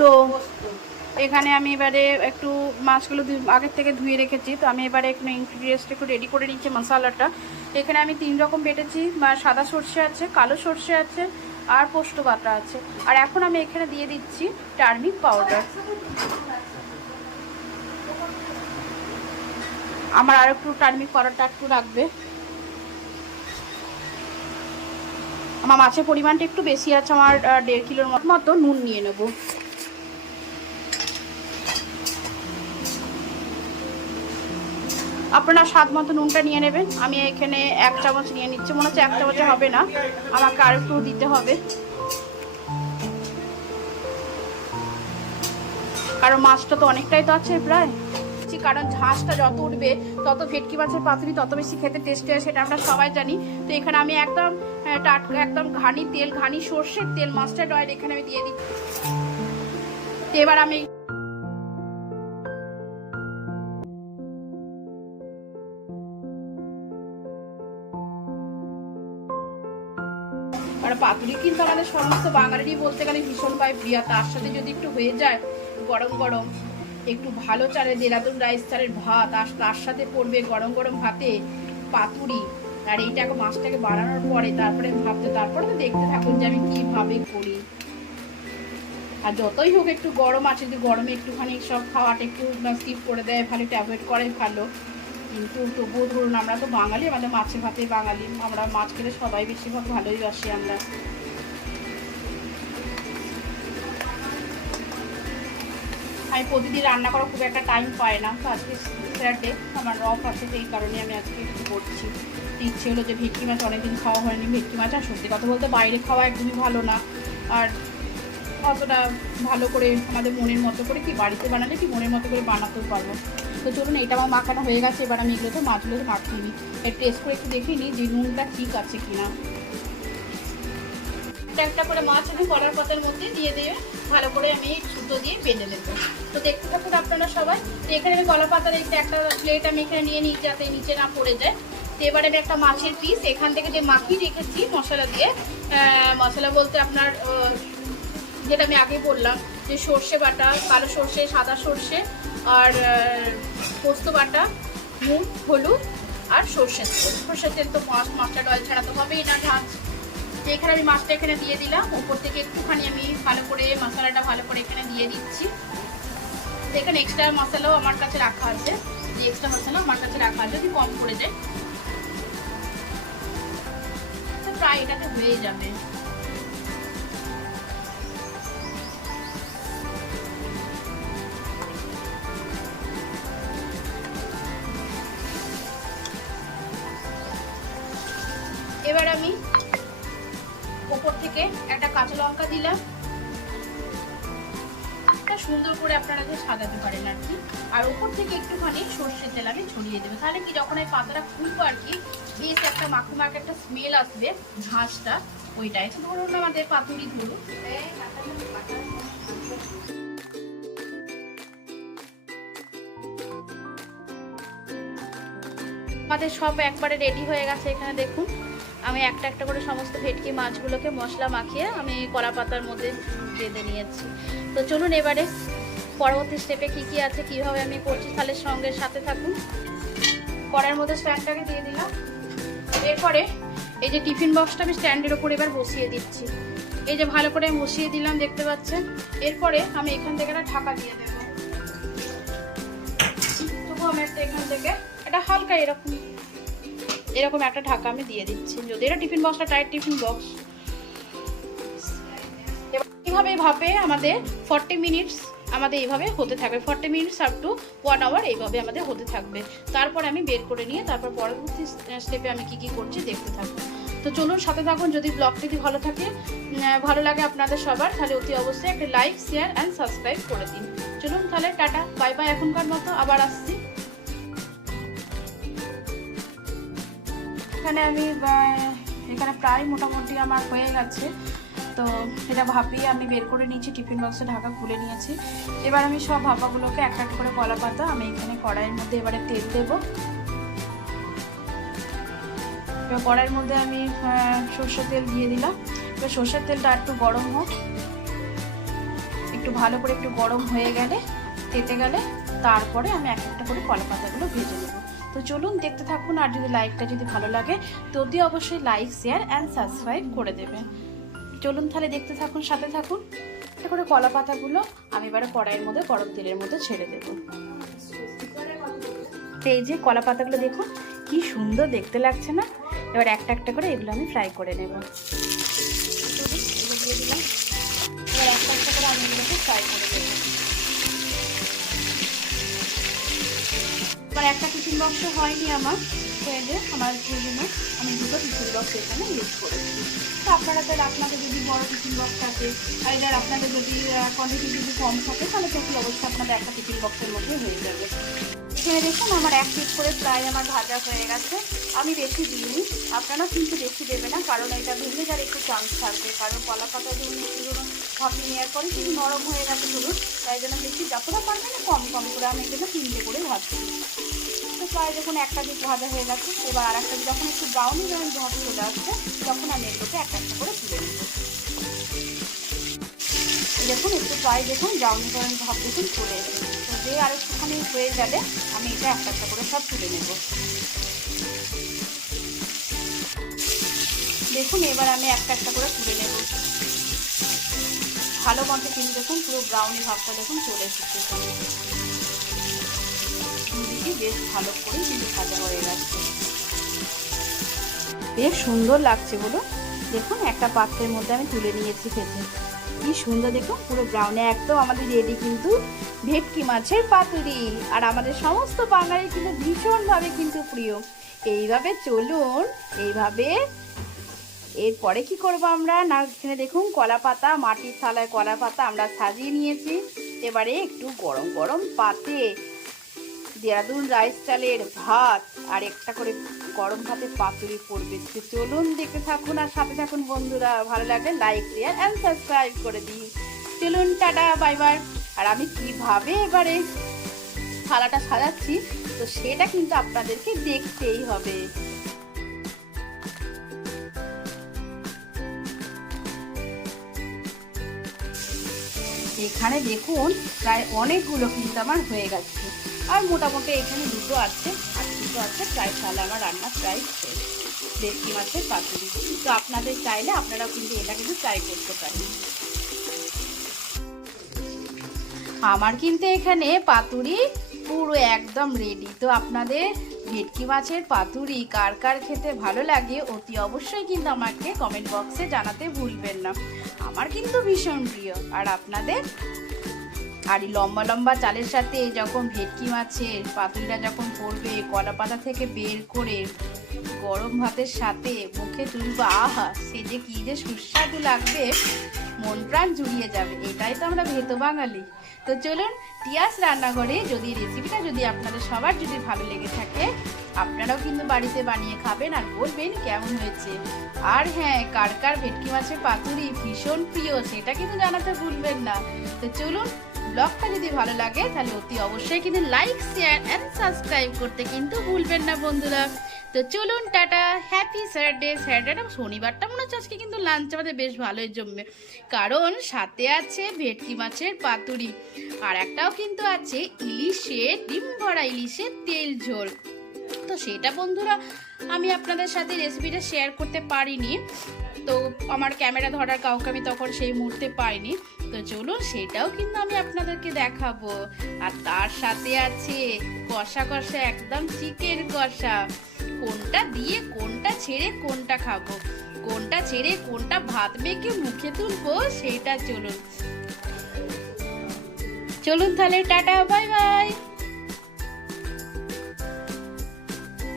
তো এখানে আমি এবারে একটু মাছগুলো আগের থেকে ধুয়ে রেখেছি। তো আমি এবারে একটু ইনগ্রিডিয়েন্টসটা একটু রেডি করে নিচ্ছি মশালাটা। এখানে আমি তিন রকম বেটেছি বা সাদা সর্ষে আছে কালো সর্ষে আছে আর পোস্ত বাটা আছে। আর এখন আমি এখানে দিয়ে দিচ্ছি টার্মিক পাউডার আমার আর একটু টার্মিক পাউডারটা একটু রাখবে আমার মাছের পরিমাণটা একটু বেশি আছে, আমার দেড় কিলোর মতো নুন নিয়ে নেব। আপনারা স্বাদ মতো নুনটা নিয়ে নেবেন। আমি এখানে এক চামচ নিয়ে নিচ্ছি, মনে হচ্ছে এক চামচে হবে না। আমাকে আর একটু দিতে হবে। কারণ মাছটা তো অনেকটাই তো আছে প্রায়। কারণ ঝাঁসটা যত উঠবে, তত ভেটকি মাছের পাতুরি তত বেশি খেতে টেস্টি হয়, সেটা আমরা সবাই জানি। তো এখানে আমি একদম টাটকা একদম ঘানি তেল, ঘানি সর্ষের তেল মাস্টার্ড অয়েল এখানে আমি দিয়ে দিচ্ছি। তো এবার আমি পাতুরি কিন্তু আমাদের সমস্ত বাঙালিরই বলতে গেলে ভীষণ পায় প্রিয়া, তার সাথে যদি একটু হয়ে যায়, গরম গরম। একটু ভালো চালের দেরাদুন রাইস চালের ভাত, আর তার সাথে পড়বে গরম গরম ভাতে পাতুরি। আর এইটাকে মাছটাকে বানানোর পরে তারপরে ভাবতে, তারপরে তো দেখতে থাকুন যে আমি কীভাবে করি। আর যতই হোক একটু গরম আছে, যদি গরমে একটুখানি সব খাওয়াটা একটু স্কিপ করে দেয়, ভালো অ্যাভয়েড করাই ভালো। কিন্তু তবুও ধরুন, আমরা তো বাঙালি, আমাদের মাছে ভাতে বাঙালি, আমরা মাছ খেলে সবাই বেশিরভাগ ভালোই বাসি আমরা। আমি প্রতিদিন রান্না করা খুব একটা টাইম পাই না। তো আজকে স্যাটারডে আমার রফ আছে সেই কারণে আমি আজকে একটু করছি। ইচ্ছে হলো যে ভেটকি মাছ অনেকদিন খাওয়া হয়নি। ভেটকি মাছ আর সত্যি কথা বলতে বাইরে খাওয়া একদমই ভালো না। আর অতটা ভালো করে আমাদের মনের মতো করে কি বাড়িতে বানালে কি মনের মতো করে বানাতেও পারব। তো চলুন, এটা আমার মাখানো হয়ে গেছে। এবার আমি এগুলো এগুলোতে মাছগুলোতে মাখিয়ে নিই। এর টেস্ট করে একটু দেখে নিই যে নুনটা ঠিক আছে কিনা। একটা একটা করে মাছ আমি কলার পাতার মধ্যে দিয়ে দিয়ে ভালো করে আমি সুতো দিয়ে বেঁধে নেব তো দেখতে থাকুন আপনারা সবাই। তো এখানে আমি কলা পাতার একটা একটা প্লেট আমি এখানে নিয়ে নিই যাতে নিচে না পড়ে যায়। তো এবারে আমি একটা মাছের পিস এখান থেকে যে মাখিয়ে রেখেছি মশলা দিয়ে মশলা বলতে আপনার যেটা আমি আগে বললাম, যে সর্ষে বাটা, কালো সর্ষে, সাদা সর্ষে, আর পোস্ত বাটা, নুন, হলুদ, আর সর্ষের তেল। সর্ষের তেল তো মাছ মাছটা অয়েল ছাড়া তো হবেই না, ঝাঁজ। তো এখানে আমি মাছটা এখানে দিয়ে দিলাম। উপর থেকে একটুখানি আমি ভালো করে মশলাটা ভালো করে এখানে দিয়ে দিচ্ছি। এখানে এক্সট্রা মশলাও আমার কাছে রাখা আছে। যে এক্সট্রা মশলা আমার কাছে রাখা আছে, যদি কম করে যায় প্রায় এটাতে হয়ে যাবে। ওপর একটা কাঁচা লঙ্কা দিলাম। সুন্দর করে আপনারা যে সাজাতে পারেন আর কি। আর ওপর থেকে একটুখানি সর্ষের তেল আমি ছড়িয়ে দেবো। তাহলে কি, যখন এই পাতাটা খুলবো আর কি, বেশ একটা মাখু একটা স্মেল আসবে ঝাঁসটা ওইটাই। তো ধরুন আমাদের পাতুরি ধরুন আমাদের সব একবারে রেডি হয়ে গেছে এখানে দেখুন। আমি একটা একটা করে সমস্ত ভেটকি মাছগুলোকে মশলা মাখিয়ে আমি কলা পাতার মধ্যে বেঁধে নিয়েছি। তো চলুন এবারে পরবর্তী স্টেপে কি কি আছে, কীভাবে আমি করছি তাহলে সঙ্গে সাথে থাকুন। কড়ার মধ্যে স্ট্যান্ডটাকে দিয়ে দিলাম। এরপরে এই যে টিফিন বক্সটা আমি স্ট্যান্ডের ওপর এবার বসিয়ে দিচ্ছি। এই যে ভালো করে বসিয়ে দিলাম, দেখতে পাচ্ছেন? এরপরে আমি এখান থেকে একটা ঢাকা দিয়ে দেবো। তবু আমি একটা এখান থেকে এটা হালকা এরকম এরকম একটা ঢাকা আমি দিয়ে দিচ্ছি। যদি এটা টিফিন বক্সটা টাইট টিফিন বক্স এবার এইভাবে ভাপে আমাদের ফর্টি মিনিটস আমাদের এইভাবে হতে থাকবে। Forty minutes up to one hour এইভাবে আমাদের হতে থাকবে। তারপর আমি বের করে নিয়ে তারপর পরবর্তী স্টেপে আমি কি কি করছি দেখতে থাকব। তো চলুন সাথে থাকুন, যদি ব্লগটি ভালো থাকে ভালো লাগে আপনাদের সবার, তাহলে অতি অবশ্যই একটা লাইক শেয়ার অ্যান্ড সাবস্ক্রাইব করে দিন। চলুন তাহলে টাটা বাই বাই এখনকার মতো, আবার আসছি। এখানে আমি এখানে প্রায় মোটামুটি আমার হয়ে গেছে। তো সেটা ভাপিয়ে আমি বের করে নিয়েছি, টিফিন বক্সে ঢাকা খুলে নিয়েছি। এবার আমি সব ভাপাগুলোকে এক এক করে কলা পাতা আমি এখানে কড়াইয়ের মধ্যে এবারে তেল দেব। এবার কড়াইয়ের মধ্যে আমি সর্ষের তেল দিয়ে দিলাম। এবার সর্ষের তেলটা একটু গরম হোক। একটু ভালো করে একটু গরম হয়ে গেলে, তেতে গেলে, তারপরে আমি এক একটা করে কলা পাতাগুলো ভেজে নেব। তো চলুন দেখতে থাকুন আর যদি লাইকটা যদি ভালো লাগে, তো অতি অবশ্যই লাইক শেয়ার অ্যান্ড সাবস্ক্রাইব করে দেবেন। চলুন তাহলে দেখতে থাকুন, সাথে থাকুন। একটা করে কলা পাতাগুলো আমি এবারে কড়াইয়ের মধ্যে, গরম তেলের মধ্যে ছেড়ে দেবো। এই যে কলা পাতাগুলো দেখুন, কি সুন্দর দেখতে লাগছে না? এবার একটা একটা করে এগুলো আমি ফ্রাই করে নেব। এবার একটা একটা করে আমি এগুলোকে ফ্রাই করে দেবো এবার একটা টিফিন বক্স হয়নি আমার, তো যে আমার জন্য আমি দুটো টিফিন বক্স এখানে ইউজ করেছি। তো আপনারা তো আপনাদের যদি বড় টিফিন বক্স থাকে, আর এবার আপনাদের যদি কোয়ান্টিটি যদি কম থাকে, তাহলে তো অবশ্যই আপনাদের একটা টিফিন বক্সের মধ্যে হয়ে যাবে। এখানে দেখুন, আমার এক পিস করে প্রায় আমার ভাজা হয়ে গেছে। আমি বেশি দিইনি, আপনারা কিন্তু বেশি দেবে না, কারণ এটা ভেঙে যার একটু চান্স থাকবে। কারণ কলা পাতা ধরুন একটু ভাপিয়ে নেওয়ার পরে কিন্তু নরম হয়ে গেছে ধরুন, তাই জন্য বেশি যতটা পারবে না কম কম করে আমি এখানে তিনটে করে ভাজছি। তো প্রায় যখন একটা দিক ভাজা হয়ে গেছে, এবার আর একটা যখন একটু ব্রাউনি ব্রাউন ভাব চলে আসছে, তখন আমি এগুলোকে একটা একটা করে তুলে নিব। দেখুন, একটু প্রায় দেখুন ব্রাউনি ব্রাউন ভাব দেখুন চলে এসেছে। তো দিয়ে আর একটুখানি হয়ে গেলে আমি এটা একটা একটা করে সব তুলে নেব। দেখুন, এবার আমি একটা একটা করে তুলে নেব। ভালো মতো কিন্তু দেখুন, পুরো ব্রাউনি ভাবটা দেখুন চলে এসেছে। বেশ ভালো করে কিন্তু ভাজা হয়ে গেছে। বেশ সুন্দর লাগছে বলো। দেখুন, একটা পাত্রের মধ্যে আমি তুলে নিয়েছি খেতে কি সুন্দর দেখুন, পুরো ব্রাউনে একদম আমাদের রেডি কিন্তু ভেটকি মাছের পাতুরি। আর আমাদের সমস্ত বাঙালির কিন্তু ভীষণভাবে কিন্তু প্রিয়। এইভাবে চলুন, এইভাবে এরপরে কি করব আমরা? না, এখানে দেখুন, কলা পাতা, মাটির থালায় কলা পাতা আমরা সাজিয়ে নিয়েছি। এবারে একটু গরম গরম পাতে দেরাদুন রাইস চালের ভাত আর একটা করে গরম ভাতের পাতুরি পড়বে। তো চলুন দেখতে থাকুন আর সাথে থাকুন বন্ধুরা। ভালো লাগলে লাইক শেয়ার অ্যান্ড সাবস্ক্রাইব করে দিই চলুন, টাটা বাই বাই আর আমি কীভাবে এবারে থালাটা সাজাচ্ছি, তো সেটা কিন্তু আপনাদেরকে দেখতেই হবে। এখানে দেখুন, প্রায় অনেকগুলো কিন্তু আমার হয়ে গেছে। আর মোটামুটি এখানে দুটো আছে, আর দুটো আছে প্রায়, তাহলে আমার রান্না প্রায় শেষ। ভেটকি মাছের পাতুরি। তো আপনাদের চাইলে আপনারা কিন্তু এটা কিন্তু ট্রাই করতে পারেন। আমার কিন্তু এখানে পাতুরি পুরো একদম রেডি তো আপনাদের ভেটকি মাছের পাতুরি কার কার খেতে ভালো লাগে অতি অবশ্যই কিন্তু আমাকে কমেন্ট বক্সে জানাতে ভুলবেন না। আমার কিন্তু ভীষণ প্রিয়। আর আপনাদের? আর এই লম্বা লম্বা চালের সাথে যখন ভেটকি মাছের পাতুরিটা যখন পড়বে, কলা পাতা থেকে বের করে গরম ভাতের সাথে মুখে তুলবা, আহা, সে যে কী যে সুস্বাদু লাগবে, মন প্রাণ জুড়িয়ে যাবে, এটাই তো আমরা ভেত বাঙালি। তো চলুন টিয়াস রান্নাঘরে যদি রেসিপিটা যদি আপনাদের সবার যদি ভালো লেগে থাকে, আপনারাও কিন্তু বাড়িতে বানিয়ে খাবেন আর বলবেন কেমন হয়েছে। আর হ্যাঁ কার কার ভেটকি মাছের পাতুরি ভীষণ প্রিয়, সেটা কিন্তু জানাতে ভুলবেন না। তো চলুন ব্লগটা যদি ভালো লাগে, তাহলে অতি অবশ্যই কিন্তু লাইক শেয়ার অ্যান্ড সাবস্ক্রাইব করতে কিন্তু ভুলবেন না বন্ধুরা। তো চলুন, টাটা হ্যাপি স্যাটারডে স্যাটারডে শনিবারটা মনে হচ্ছে আজকে কিন্তু লাঞ্চ আমাদের বেশ ভালোই জমবে। কারণ সাথে আছে ভেটকি মাছের পাতুরি, আর একটাও কিন্তু আছে ইলিশের ডিম ভরা ইলিশের তেল ঝোল। তো সেটা বন্ধুরা, আমি আপনাদের সাথে রেসিপিটা শেয়ার করতে পারিনি। তো আমার ক্যামেরা ধরার কাউকে আমি তখন সেই মুহূর্তে পাইনি। তো চলুন সেটাও কিন্তু আমি আপনাদেরকে দেখাবো। আর তার সাথে আছে কষা কষা একদম চিকেন কষা। কোনটা দিয়ে কোনটা ছেড়ে কোনটা খাব? কোনটা ছেড়ে কোনটা ভাত মেখে মুখে তুলবো সেটা চলুন। চলুন তাহলে টাটা, বাই বাই।